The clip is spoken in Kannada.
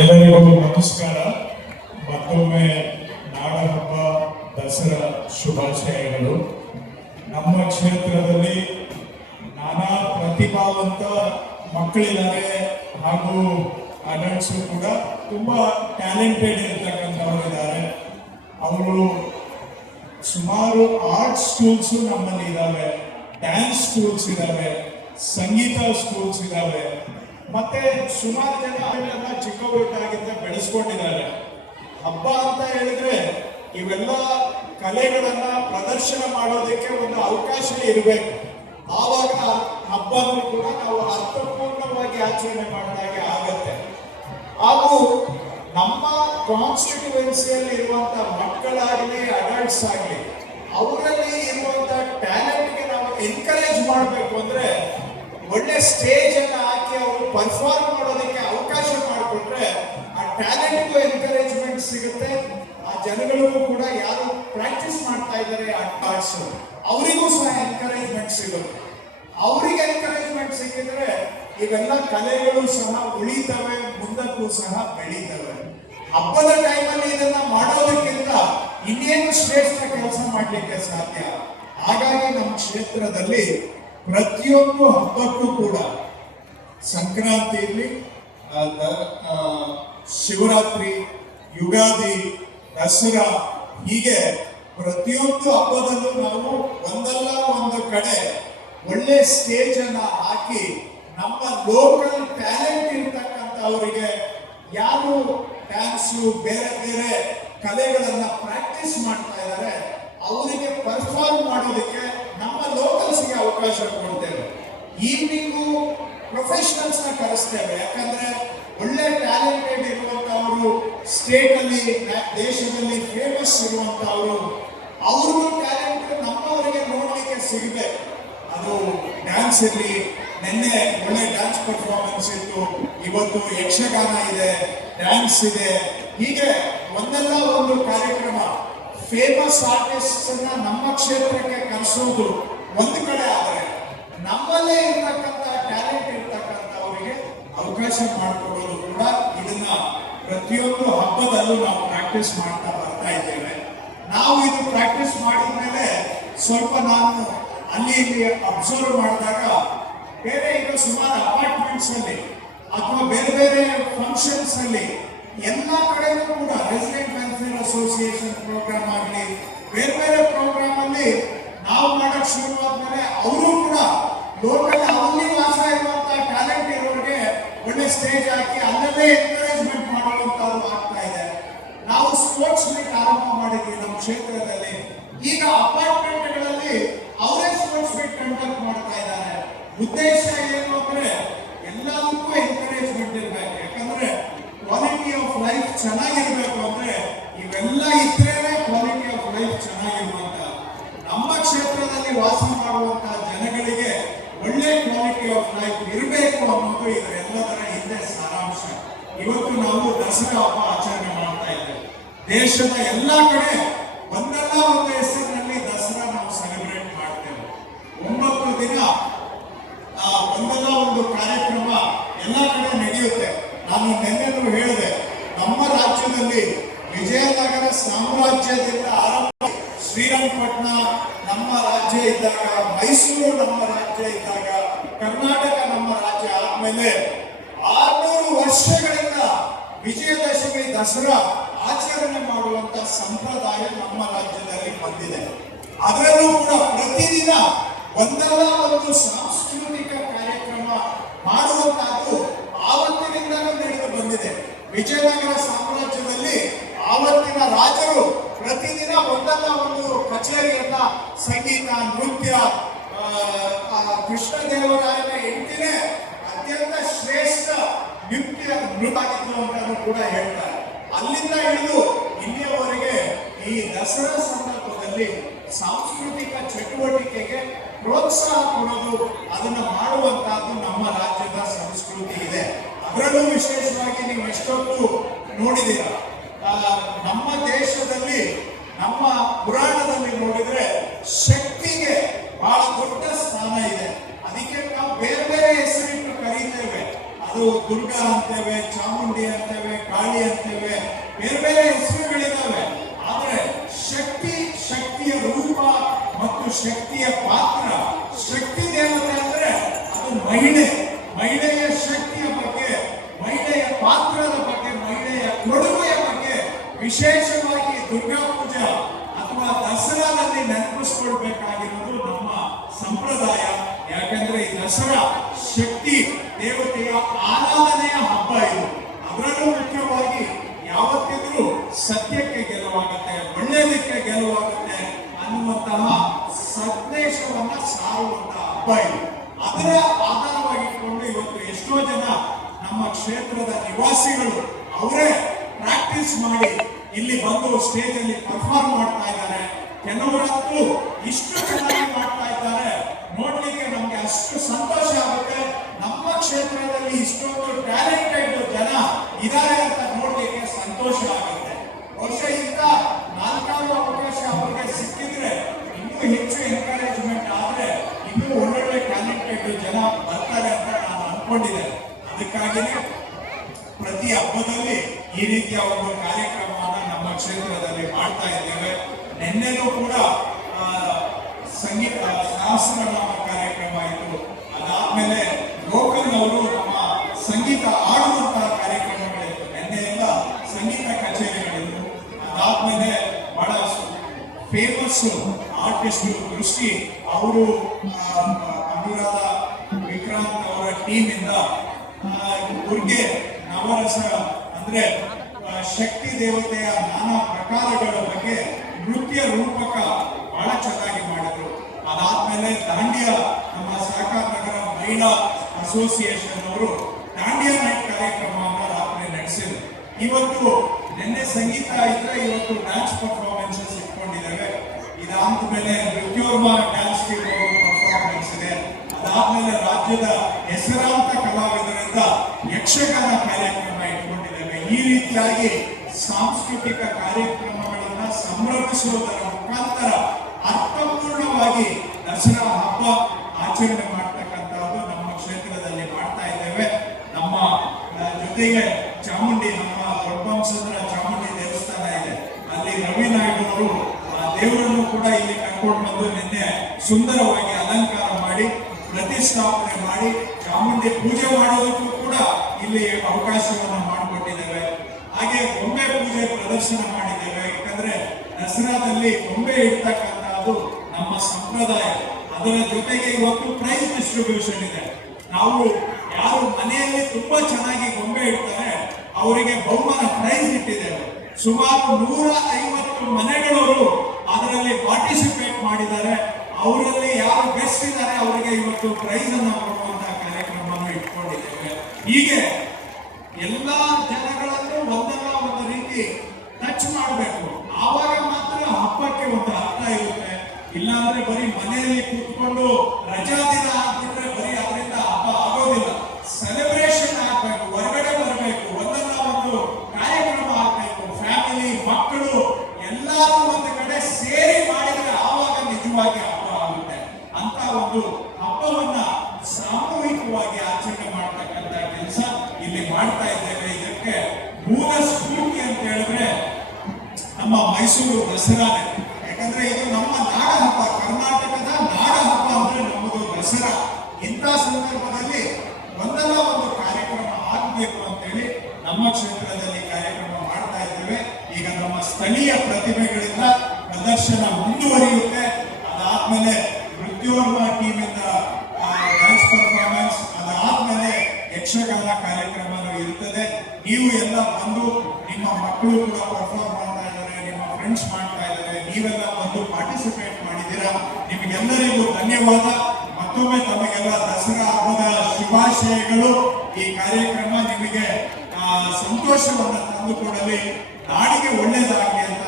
ಎಲ್ಲರಿಗೂ ನಮಸ್ಕಾರ. ಮತ್ತೊಮ್ಮೆ ನಾಡ ಹಬ್ಬ ದಸರಾ ಶುಭಾಶಯಗಳು. ನಮ್ಮ ಕ್ಷೇತ್ರದಲ್ಲಿ ನಾನಾ ಪ್ರತಿಭಾವಂತ ಮಕ್ಕಳಿದ್ದಾರೆ ಹಾಗೂ ಅಡಲ್ಟ್ಸು ಕೂಡ ತುಂಬಾ ಟ್ಯಾಲೆಂಟೆಡ್ ಇರ್ತಕ್ಕಂಥವರಿದ್ದಾರೆ ಅವರು ಸುಮಾರು ಆರ್ಟ್ ಸ್ಕೂಲ್ಸ್ ನಮ್ಮಲ್ಲಿ ಇದ್ದಾವೆ ಡ್ಯಾನ್ಸ್ ಸ್ಕೂಲ್ಸ್ ಇದಾವೆ ಸಂಗೀತ ಸ್ಕೂಲ್ಸ್ ಇದಾವೆ ಮತ್ತೆ ಸುಮಾರು ಜನ ಅವೆಲ್ಲ ಚಿಕ್ಕವರಿದ್ದಾಗಿಂದ ಬೆಳೆಸ್ಕೊಂಡಿದ್ದಾರೆ. ಹಬ್ಬ ಅಂತ ಹೇಳಿದ್ರೆ ಇವೆಲ್ಲ ಕಲೆಗಳನ್ನ ಪ್ರದರ್ಶನ ಮಾಡೋದಕ್ಕೆ ಒಂದು ಅವಕಾಶ ಇರಬೇಕು. ಆವಾಗ ಹಬ್ಬವನ್ನು ಕೂಡ ನಾವು ಅರ್ಥಪೂರ್ಣವಾಗಿ ಆಚರಣೆ ಮಾಡಿದಾಗೆ ಆಗತ್ತೆ. ಹಾಗೂ ನಮ್ಮ ಕಾನ್ಸ್ಟಿಟ್ಯೂಯೆನ್ಸಿಯಲ್ಲಿ ಇರುವಂತ ಮಕ್ಕಳಾಗಲಿ ಅಡಲ್ಟ್ಸ್ ಆಗಲಿ, ಅವರಲ್ಲಿ ಇರುವಂತ ಟ್ಯಾಲೆಂಟ್ಗೆ ನಾವು ಎನ್ಕರೇಜ್ ಮಾಡಬೇಕು ಅಂದ್ರೆ ಒಳ್ಳೆ ಸ್ಟೇಜ್ ಅನ್ನ ಹಾಕಿ ಅವರು ಪರ್ಫಾರ್ಮ್ ಮಾಡೋದಕ್ಕೆ ಅವಕಾಶ ಮಾಡಿಕೊಟ್ರೆ ಆ ಟ್ಯಾಲೆಂಟ್ಗೂ ಎನ್ಕರೇಜ್ಮೆಂಟ್ ಸಿಗುತ್ತೆ. ಆ ಜನಗಳಿಗೂ ಕೂಡ ಯಾರು ಪ್ರಾಕ್ಟೀಸ್ ಮಾಡ್ತಾ ಇದ್ದಾರೆ ಆ ಆರ್ಟ್ಸ್ ಅವರಿಗೂ ಸಹ ಎನ್ಕರೇಜ್ಮೆಂಟ್ ಸಿಗುತ್ತೆ. ಅವರಿಗೆ ಎನ್ಕರೇಜ್ಮೆಂಟ್ ಸಿಕ್ಕಿದ್ರೆ ಇವೆಲ್ಲ ಕಲೆಗಳು ಸಹ ಉಳಿತವೆ, ಮುಂದಕ್ಕೂ ಸಹ ಬೆಳೀತವೆ. ಹಬ್ಬದ ಟೈಮಲ್ಲಿ ಇದನ್ನ ಮಾಡೋದಕ್ಕಿಂತ ಇನ್ನೇನು ಶ್ರೇಷ್ಠ ಕೆಲಸ ಮಾಡಲಿಕ್ಕೆ ಸಾಧ್ಯ? ಹಾಗಾಗಿ ನಮ್ಮ ಕ್ಷೇತ್ರದಲ್ಲಿ ಪ್ರತಿಯೊಂದು ಹಬ್ಬಕ್ಕೂ ಕೂಡ ಸಂಕ್ರಾಂತಿಯಲ್ಲಿ ಶಿವರಾತ್ರಿ, ಯುಗಾದಿ, ದಸರಾ, ಹೀಗೆ ಪ್ರತಿಯೊಂದು ಹಬ್ಬದಲ್ಲೂ ನಾವು ಒಂದಲ್ಲ ಒಂದು ಕಡೆ ಒಳ್ಳೆ ಸ್ಟೇಜ್ ಅನ್ನ ಹಾಕಿ ನಮ್ಮ ಲೋಕಲ್ ಟ್ಯಾಲೆಂಟ್ ಇರ್ತಕ್ಕಂಥವರಿಗೆ ಯಾರು ಡ್ಯಾನ್ಸು ಬೇರೆ ಬೇರೆ ಕಲೆಗಳನ್ನ ಪ್ರಾಕ್ಟೀಸ್ ಮಾಡ್ತಾ ಇದ್ದಾರೆ ಅವರಿಗೆ ಪರ್ಫಾರ್ಮ್ ಮಾಡೋದಕ್ಕೆ ನಮ್ಮ ಲೋಕಲ್ಸ್ಗೆ ಅವಕಾಶ ಕೊಡ್ತೇವೆ ಈವ್ನಿಂಗು ಪ್ರೊಫೆಷನಲ್ಸ್ನ ಕರೆಸ್ತೇವೆ. ಯಾಕಂದ್ರೆ ಒಳ್ಳೆ ಟ್ಯಾಲೆಂಟೆಡ್ ಇರುವಂತವರು ಸ್ಟೇಟ್ ಅಲ್ಲಿ, ದೇಶದಲ್ಲಿ ಫೇಮಸ್ ಇರುವಂತವರು, ಅವ್ರಿಗೂ ಟ್ಯಾಲೆಂಟ್ ನಮ್ಮವರಿಗೆ ನೋಡಲಿಕ್ಕೆ ಸಿಗಬೇಕು. ಅದು ಡ್ಯಾನ್ಸ್ ಇರಲಿ, ನಿನ್ನೆ ಒಳ್ಳೆ ಡ್ಯಾನ್ಸ್ ಪರ್ಫಾರ್ಮೆನ್ಸ್ ಇತ್ತು. ಇವತ್ತು ಯಕ್ಷಗಾನ ಇದೆ ಡ್ಯಾನ್ಸ್ ಇದೆ. ಹೀಗೆ ಒಂದಲ್ಲ ಒಂದು ಕಾರ್ಯಕ್ರಮ. ಫೇಮಸ್ ಆರ್ಟಿಸ್ಟ್ ನಮ್ಮ ಕ್ಷೇತ್ರಕ್ಕೆ ಕರೆಸೋದು ಒಂದು ಕಡೆ ಆದರೆ ನಮ್ಮಲ್ಲೇ ಇರ್ತಕ್ಕಂಥ ಟ್ಯಾಲೆಂಟ್ ಇರ್ತಕ್ಕಂಥವರಿಗೆ ಅವಕಾಶ ಮಾಡಿಕೊಡೋದು ಕೂಡ ಇದನ್ನ ಪ್ರತಿಯೊಂದು ಹಬ್ಬದಲ್ಲೂ ನಾವು ಪ್ರಾಕ್ಟೀಸ್ ಮಾಡ್ತಾ ಬರ್ತಾ ಇದ್ದೇವೆ. ನಾವು ಇದು ಪ್ರಾಕ್ಟೀಸ್ ಮಾಡಿದ ಮೇಲೆ ಸ್ವಲ್ಪ ನಾನು ಅಲ್ಲಿ ಇಲ್ಲಿ ಅಬ್ಸರ್ವ್ ಮಾಡಿದಾಗ ಬೇರೆ ಈಗ ಸುಮಾರು ಅಪಾರ್ಟ್ಮೆಂಟ್ಸ್ ಅಲ್ಲಿ ಅಥವಾ ಬೇರೆ ಬೇರೆ ಫಂಕ್ಷನ್ಸ್ ಅಲ್ಲಿ ಎಲ್ಲ ಕಡೆಯೂ ಕೂಡ ರೆಸಿಡೆಂಟ್ ವೆಲ್ಫೇರ್ ಅಸೋಸಿಯೇಷನ್ ಪ್ರೋಗ್ರಾಮ್ ಆಗಲಿ, ಬೇರೆ ಬೇರೆ ಪ್ರೋಗ್ರಾಮ್ ಅಲ್ಲಿ ನಾವು ಮಾಡಕ್ ಶುರುವಾದ್ಮೇಲೆ ಅವರು ಕೂಡ ಲೋಕಲ್ ಅಲ್ಲಿ ವಾಸ ಇರುವಂತಹ ಟ್ಯಾಲೆಂಟ್ ಇರೋರಿಗೆ ಒಳ್ಳೆ ಸ್ಟೇಜ್ ಹಾಕಿ ಅಲ್ಲಲ್ಲೇ ಎನ್ಕರೇಜ್ಮೆಂಟ್ ಮಾಡುವಂತದ್ದು ಆಗ್ತಾ ಇದೆ ನಾವು ಸ್ಪೋರ್ಟ್ಸ್ ಮೀಟ್ ಆರಂಭ ಮಾಡಿದ್ವಿ ನಮ್ಮ ಕ್ಷೇತ್ರದಲ್ಲಿ ಈಗ ಅಪಾರ್ಟ್ಮೆಂಟ್ಗಳಲ್ಲಿ ಅವರೇ ಸ್ಪೋರ್ಟ್ಸ್ ಮೀಟ್ ಕಂಡಕ್ಟ್ ಮಾಡ್ತಾ ಇದ್ದಾರೆ ಉದ್ದೇಶ ಏನು ಅಂದ್ರೆ ಎಲ್ಲದಕ್ಕೂ ಎನ್ಕರೇಜ್ಮೆಂಟ್ ಇರಬೇಕು ಯಾಕಂದ್ರೆ ಕ್ವಾಲಿಟಿ ಆಫ್ ಲೈಫ್ ಚೆನ್ನಾಗಿರ್ಬೇಕು ಅಂದ್ರೆ ಇವೆಲ್ಲ ಇದ್ರೇನೆ ಕ್ವಾಲಿಟಿ ಚೆನ್ನಾಗಿರುವಂತಹ ಚೆನ್ನಾಗಿರುವಂತ ನಮ್ಮ ಕ್ಷೇತ್ರದಲ್ಲಿ ವಾಸ ಮಾಡುವಂತಹ ಜನಗಳಿಗೆ ಒಳ್ಳೆ ಕ್ವಾಲಿಟಿ ಆಫ್ ಲೈಫ್ ಇರಬೇಕು ಅನ್ನೋದು ಇದರೆಲ್ಲದರ ಹಿಂದೆ ಸಾರಾಂಶ. ಇವತ್ತು ನಾವು ದಸರಾ ಹಬ್ಬ ಆಚರಣೆ ಮಾಡ್ತಾ ಇದ್ದೇವೆ. ದೇಶದ ಎಲ್ಲಾ ಕಡೆ ಒಂದಲ್ಲ ಒಂದು ಹೆಸರಿನಲ್ಲಿ ದಸರಾ ನಾವು ಸೆಲೆಬ್ರೇಟ್ ಮಾಡ್ತೇವೆ. ಒಂಬತ್ತು ದಿನ ಒಂದಲ್ಲ ಒಂದು ಕಾರ್ಯಕ್ರಮ ಎಲ್ಲ ಕಡೆ ನಡೆಯುತ್ತೆ. ನಾನು ನಿನ್ನೆನೂ ಹೇಳಿದೆ, ನಮ್ಮ ರಾಜ್ಯದಲ್ಲಿ ವಿಜಯನಗರ ಸಾಮ್ರಾಜ್ಯದಿಂದ ಇದ್ದಾಗ ಕರ್ನಾಟಕ ನಮ್ಮ ರಾಜ್ಯ ಆದ್ಮೇಲೆ ಆರ್ನೂರು ವರ್ಷಗಳಿಂದ ವಿಜಯದಶಮಿ ದಸರಾ ಆಚರಣೆ ಮಾಡುವಂತ ಸಂಪ್ರದಾಯ ನಮ್ಮ ರಾಜ್ಯದಲ್ಲಿ ಬಂದಿದೆ. ಅದರಲ್ಲೂ ಕೂಡ ಪ್ರತಿದಿನ ಒಂದಲ್ಲ ಒಂದು ಸಾಂಸ್ಕೃತಿಕ ಕಾರ್ಯಕ್ರಮ ಮಾಡುವಂತಹದ್ದು ಆವತ್ತಿನಿಂದಲೂ ನಡೆದು ಬಂದಿದೆ. ವಿಜಯನಗರ ಸಾಮ್ರಾಜ್ಯದಲ್ಲಿ ಆವತ್ತಿನ ರಾಜರು ಪ್ರತಿದಿನ ಒಂದಲ್ಲ ಒಂದು ಕಚೇರಿಯನ್ನ ಸಂಗೀತ ನೃತ್ಯ ಆ, ಆ ಕೃಷ್ಣದೇವರಾಯನ ಹೆಂಡತಿನೇ ಅತ್ಯಂತ ಶ್ರೇಷ್ಠ ನೃತ್ಯ ನೃತ್ಯವಾಗಿದ್ರು ಅಂತಾನು ಕೂಡ ಹೇಳ್ತಾರೆ ಅಲ್ಲಿಂದ ಹಿಡಿದು ಇಲ್ಲಿಯವರೆಗೆ ಈ ದಸರಾ ಸಂದರ್ಭದಲ್ಲಿ ಸಾಂಸ್ಕೃತಿಕ ಚಟುವಟಿಕೆಗೆ ಪ್ರೋತ್ಸಾಹ ಕೊಡೋದು, ಅದನ್ನ ಮಾಡುವಂತಹದ್ದು ನಮ್ಮ ರಾಜ್ಯದ ಸಂಸ್ಕೃತಿ ಇದೆ. ಅದರಲ್ಲೂ ವಿಶೇಷವಾಗಿ ನೀವು ಎಷ್ಟೊತ್ತು ನೋಡಿದ್ದೀರಾ? ನಮ್ಮ ದೇಶದಲ್ಲಿ, ನಮ್ಮ ಪುರಾಣದಲ್ಲಿ ನೋಡಿದ್ರೆ ಶಕ್ತಿಗೆ ಬಹಳ ದೊಡ್ಡ ಸ್ಥಾನ ಇದೆ. ಅದಕ್ಕೆ ನಾವು ಬೇರೆ ಬೇರೆ ಹೆಸರಿಟ್ಟು ಕರೀತೇವೆ. ಅದು ದುರ್ಗಾ ಅಂತೇವೆ ಬೇರೆ ಬೇರೆ ಹೆಸರುಗಳಿದಾವೆ ಆದರೆ ಶಕ್ತಿ, ಶಕ್ತಿಯ ರೂಪ ಮತ್ತು ಶಕ್ತಿಯ ಪಾತ್ರ, ಶಕ್ತಿ ದೇವತೆ ಅಂದ್ರೆ ಅದು ಮಹಿಳೆ. ಮಹಿಳೆಯ ಶಕ್ತಿಯ ಬಗ್ಗೆ, ಮಹಿಳೆಯ ಪಾತ್ರದ ಬಗ್ಗೆ, ಮಹಿಳೆಯ ಕೊಡುಗೆಯ ಬಗ್ಗೆ ವಿಶೇಷವಾಗಿ ದುರ್ಗಾ ಪೂಜಾ ಅಥವಾ ದಸರಾದಲ್ಲಿ ನೆನಪಿಸ್ಕೊಳ್ಬೇಕಾಗಿರೋದು ನಮ್ಮ ಸಂಪ್ರದಾಯ. ಯಾಕಂದ್ರೆ ಈ ದಸರಾ ಶಕ್ತಿ, ದೇವತೆಯ ಆರಾಧನೆಯ ಹಬ್ಬ ಇದು. ಅದರಲ್ಲೂ ಮುಖ್ಯವಾಗಿ ಸತ್ಯಕ್ಕೆ ಗೆಲುವಾಗುತ್ತೆ, ಒಳ್ಳೆಯದಕ್ಕೆ ಗೆಲುವಾಗುತ್ತೆ ಅನ್ನುವಂತಹ ಸಂದೇಶವನ್ನ ಸಾರುವಂತಹ ಹಬ್ಬ ಇದು. ಅದರ ಆಧಾರವಾಗಿಟ್ಕೊಂಡು ಇವತ್ತು ಎಷ್ಟೋ ಜನ ನಮ್ಮ ಕ್ಷೇತ್ರದ ನಿವಾಸಿಗಳು ಅವರೇ ಪ್ರಾಕ್ಟೀಸ್ ಮಾಡಿ ಇಲ್ಲಿ ಬಂದು ಸ್ಟೇಜ್ ಅಲ್ಲಿ ಪರ್ಫಾರ್ಮ್ ಮಾಡ್ತಾ ಇದ್ದಾರೆ. ಕೆಲವರಂತೂ ಇಷ್ಟು ಚೆನ್ನಾಗಿ ಮಾಡ್ತಾ ಇದ್ದಾರೆ. ನೋಡ್ಲಿಕ್ಕೆ ನಮ್ಗೆ ಅಷ್ಟು ಸಂತೋಷ ಆಗುತ್ತೆ. ನಮ್ಮ ಕ್ಷೇತ್ರದಲ್ಲಿ ಇಷ್ಟೊಂದು ಟ್ಯಾಲೆಂಟೆಡ್ ಜನ ಇದ್ದಾರೆ ಅಂತ ನೋಡ್ಲಿಕ್ಕೆ ಸಂತೋಷ ಆಗುತ್ತೆ ಬಹುಶಃ ಇಂಥ ನಾಲ್ಕಾರು ಅವಕಾಶ ಅವರಿಗೆ ಸಿಕ್ಕಿದ್ರೆ ಇನ್ನೂ ಹೆಚ್ಚು ಎನ್ಕರೇಜ್ಮೆಂಟ್ ಆದ್ರೆ ಇನ್ನೂ ಒಳ್ಳೊಳ್ಳೆ ಟ್ಯಾಲೆಂಟೆಡ್ ಜನ ಬರ್ತಾರೆ ಅಂತ ನಾನು ಅದಕ್ಕಾಗಿಯೇ ಪ್ರತಿ ಹಬ್ಬದಲ್ಲಿ ಈ ರೀತಿಯ ಒಂದು ಕಾರ್ಯಕ್ರಮವನ್ನು ನಮ್ಮ ಕ್ಷೇತ್ರದಲ್ಲಿ ಮಾಡ್ತಾ ಇದ್ದೇವೆ. ನಿನ್ನೆನೂ ಕೂಡ ಸಂಗೀತ ಸಹಸ್ರನಾಮ ಕಾರ್ಯಕ್ರಮ ಆಯಿತು ಅದಾದ್ಮೇಲೆ ಗೋಕರ್ಣ ಅವರು ನಮ್ಮ ಸಂಗೀತ ಆಡುವಂತಹ ಕಾರ್ಯಕ್ರಮಗಳಿತ್ತು. ನಿನ್ನೆಯಿಂದ ಸಂಗೀತ ಕಚೇರಿಗಳಿತ್ತು. ಅದಾದ್ಮೇಲೆ ಬಹಳ ಫೇಮಸ್ ಆರ್ಟಿಸ್ಟ್ ದೃಷ್ಟಿ ಅವರು ಅನುರಾಧ ವಿಕ್ರಾಂತ್ ಅವರ ಟೀಮ್ ಇಂದ ದುರ್ಗೆ ನವರಸ ಅಂದ್ರೆ ಶಕ್ತಿ, ದೇವತೆಯ ನಾನಾ ಪ್ರಕಾರಗಳ ಬಗ್ಗೆ ನೃತ್ಯ ರೂಪಕ ಬಹಳ ಚೆನ್ನಾಗಿ ಮಾಡಿದ್ರು. ಅದಾದ್ಮೇಲೆ ದಾಂಡಿಯ, ನಮ್ಮ ಸಹಕಾರ ನಗರ ಮಹಿಳಾ ಅಸೋಸಿಯೇಷನ್ ಅವರು ದಾಂಡ್ಯ ನೈಟ್ ಕಾರ್ಯಕ್ರಮವನ್ನು ರಾತ್ರಿ ನಡೆಸಿದ್ರು. ಇವತ್ತು ನಿನ್ನೆ ಸಂಗೀತ ಇದ್ರೆ ಇವತ್ತು ಡ್ಯಾನ್ಸ್ ಪರ್ಫಾರ್ಮೆನ್ಸಸ್ ಇಟ್ಕೊಂಡಿದ್ದೇವೆ. ಇದಾದ್ಮೇಲೆ ನೃತ್ಯೋರ್ಮ ಡ್ಯಾನ್ಸ್ ಟೀಮ್ ಇದೆ ಅದಾದ್ಮೇಲೆ ರಾಜ್ಯದ ಹೆಸರಾಂತ ಕಲಾವಿದರಿಂದ ಯಕ್ಷಗಾನ ಕಾರ್ಯಕ್ರಮ ಇಟ್ಕೊಂಡಿದ್ದೇವೆ. ಈ ರೀತಿಯಾಗಿ ಸಾಂಸ್ಕೃತಿಕ ಕಾರ್ಯಕ್ರಮಗಳನ್ನ ಸಂಭ್ರಮಿಸುವುದರ ಮುಖಾಂತರ ಅರ್ಥಪೂರ್ಣವಾಗಿ ದಸರಾ ಹಬ್ಬ ಆಚರಣೆ ಮಾಡ್ತಕ್ಕಂಥದ್ದು ನಮ್ಮ ಕ್ಷೇತ್ರದಲ್ಲಿ ಮಾಡ್ತಾ ಇದ್ದೇವೆ. ನಮ್ಮ ಜೊತೆಗೆ ಚಾಮುಂಡಿ, ನಮ್ಮ ದೊಡ್ಡವಂಶದ ಚಾಮುಂಡಿ ದೇವಸ್ಥಾನ ಇದೆ. ಅಲ್ಲಿ ರವಿ ನಾಯ್ಡು ಆ, ದೇವರನ್ನು ಕೂಡ ಇಲ್ಲಿ ಕರ್ಕೊಂಡು ಬಂದು ನಿನ್ನೆ ಸುಂದರವಾಗಿ ಅಲಂಕಾರ ಮಾಡಿ ಪ್ರತಿಷ್ಠಾಪನೆ ಮಾಡಿ, ಚಾಮುಂಡಿ ಪೂಜೆ ಮಾಡೋದಕ್ಕೂ ಕೂಡ ಇಲ್ಲಿ ಅವಕಾಶವನ್ನು ಮಾಡಿಕೊಟ್ಟಿದ್ದೇವೆ. ಹಾಗೆ ಗೊಂಬೆ ಪೂಜೆ ಪ್ರದರ್ಶನ ಮಾಡಿದ್ದೇವೆ. ಯಾಕಂದ್ರೆ ದಸರಾದಲ್ಲಿ ಗೊಂಬೆ ಇಡ್ತಕ್ಕಂಥದ್ದು ನಮ್ಮ ಸಂಪ್ರದಾಯ. ಅದರ ಜೊತೆಗೆ ಇವತ್ತು ಪ್ರೈಸ್ ಡಿಸ್ಟ್ರಿಬ್ಯೂಷನ್ ಇದೆ. ನಾವು ಯಾರು ಮನೆಯಲ್ಲಿ ತುಂಬಾ ಚೆನ್ನಾಗಿ ಗೊಂಬೆ ಇಡ್ತಾರೆ, ಅವರಿಗೆ ಬಹುಮಾನ ಪ್ರೈಸ್ ಇಟ್ಟಿದ್ದೇವೆ. ಸುಮಾರು ನೂರ ಐವತ್ತು ಮನೆಗಳವರು ಅದರಲ್ಲಿ ಪಾರ್ಟಿಸಿಪೇಟ್ ಮಾಡಿದ್ದಾರೆ. ಅವರಲ್ಲಿ ಇದ್ದಾರೆ ಅವರಿಗೆ ಇವತ್ತು ಪ್ರೈಸ್ ಅನ್ನು ಕೊಡುವಂತಹ ಕಾರ್ಯಕ್ರಮವನ್ನು ಇಟ್ಕೊಂಡಿದ್ದೇವೆ. ಹೀಗೆ ಎಲ್ಲಾ ಜನಗಳನ್ನು ಒಂದಲ್ಲ ಒಂದು ರೀತಿ ಟಚ್ ಮಾಡಬೇಕು. ಆವಾಗ ಮಾತ್ರ ಹಬ್ಬಕ್ಕೆ ಒಂದು ಅರ್ಥ ಇರುತ್ತೆ. ಇಲ್ಲಾಂದ್ರೆ ಬರೀ ಮನೆಯಲ್ಲಿ ಕೂತ್ಕೊಂಡು ರಜಾ ದಿನ ಆಗ್ಬಿಟ್ರೆ ಬರೀ ಅದರಿಂದ ಹಬ್ಬ ಆಗೋದಿಲ್ಲ ಸೆಲೆಬ್ರೇಷನ್ ಆಗ್ಬೇಕು ಹೊರಗಡೆ ಬರಬೇಕು ಒಂದಲ್ಲ ಒಂದು ಕಾರ್ಯಕ್ರಮ ಆಗ್ಬೇಕು ಫ್ಯಾಮಿಲಿ ಮಕ್ಕಳು ಎಲ್ಲರೂ ಒಂದು ಕಡೆ ಸೇರಿ ಮಾಡಿದ್ರೆ ಆವಾಗ ನಿಜವಾಗಿ ಹಬ್ಬ ಆಗುತ್ತೆ ಅಂತ ಒಂದು ಹಬ್ಬವನ್ನ ಸಾಮೂಹಿಕವಾಗಿ ಆಚರಣೆ ಮಾಡ್ತಕ್ಕಂಥ ಕೆಲಸ ಇಲ್ಲಿ ಮಾಡ್ತಾ ಇದ್ದೇವೆ. ಇದಕ್ಕೆ ಮೂಲ ಸ್ಫೂರ್ತಿ ಅಂತ ಹೇಳಿದ್ರೆ ನಮ್ಮ ಮೈಸೂರು ದಸರಾ ಯಾಕಂದ್ರೆ ಇದು ನಮ್ಮ ನಾಡ ಹಬ್ಬ ಕರ್ನಾಟಕದ ನಾಡ ಹಬ್ಬ ಅಂದ್ರೆ ನಮ್ಮದು ದಸರಾ. ಇಂಥ ಸಂದರ್ಭದಲ್ಲಿ ಒಂದಲ್ಲ ಒಂದು ಕಾರ್ಯಕ್ರಮ ಆಗಬೇಕು ಅಂತೇಳಿ ನಮ್ಮ ಕ್ಷೇತ್ರದಲ್ಲಿ ಕಾರ್ಯಕ್ರಮ ಮಾಡ್ತಾ ಇದ್ದೇವೆ. ಈಗ ನಮ್ಮ ಸ್ಥಳೀಯ ಪ್ರತಿಭೆಗಳಿಂದ ಪ್ರದರ್ಶನ ಮುಂದುವರಿಯುತ್ತೆ. ಅದಾದ್ಮೇಲೆ ನೀವು ಎಲ್ಲ ಬಂದು ನಿಮ್ಮ ಮಕ್ಕಳು ಕೂಡ ಪರ್ಫಾರ್ಮ್ ಮಾಡ್ತಾ ಇದ್ದಾರೆ, ನಿಮ್ಮ ಫ್ರೆಂಡ್ಸ್ ಮಾಡ್ತಾ ಇದ್ದಾರೆ, ನೀವೆಲ್ಲ ಬಂದು ಪಾರ್ಟಿಸಿಪೇಟ್ ಮಾಡಿದ್ದೀರಾ? ನಿಮಗೆಲ್ಲರಿಗೂ ಧನ್ಯವಾದ. ಮತ್ತೊಮ್ಮೆ ತಮಗೆಲ್ಲ ದಸರಾ ಹಬ್ಬದ ಶುಭಾಶಯಗಳು. ಈ ಕಾರ್ಯಕ್ರಮ ನಿಮಗೆ ಸಂತೋಷವನ್ನು ತಂದುಕೊಡಲಿ. ನಾಡಿಗೆ ಒಳ್ಳೆಯದಾಗಲಿ ಅಂತ